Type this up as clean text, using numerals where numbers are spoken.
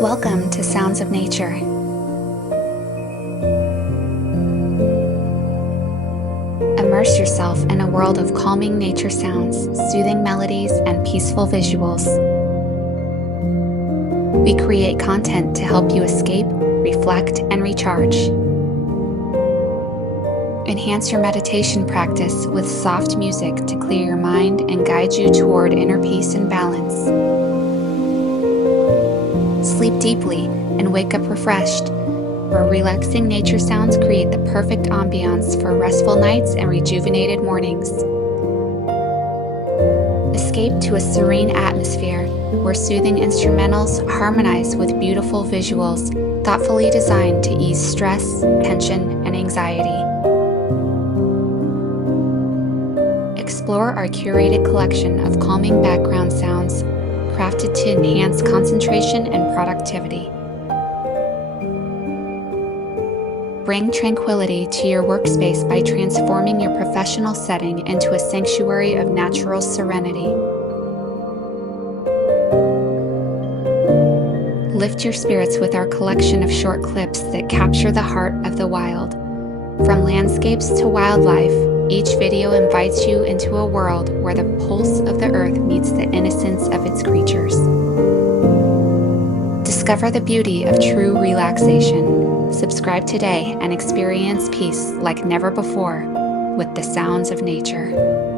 Welcome to Sounds of Nature. Immerse yourself in a world of calming nature sounds, soothing melodies, and peaceful visuals. We create content to help you escape, reflect, and recharge. Enhance your meditation practice with soft music to clear your mind and guide you toward inner peace and balance. Sleep deeply and wake up refreshed, where relaxing nature sounds create the perfect ambiance for restful nights and rejuvenated mornings. Escape to a serene atmosphere where soothing instrumentals harmonize with beautiful visuals thoughtfully designed to ease stress, tension, and anxiety. Explore our curated collection of calming background sounds crafted to enhance concentration and productivity. Bring tranquility to your workspace by transforming your professional setting into a sanctuary of natural serenity. Lift your spirits with our collection of short clips that capture the heart of the wild. From landscapes to wildlife, each video invites you into a world where the pulse of the earth meets the innocence of its creatures. Discover the beauty of true relaxation. Subscribe today and experience peace like never before with the sounds of nature.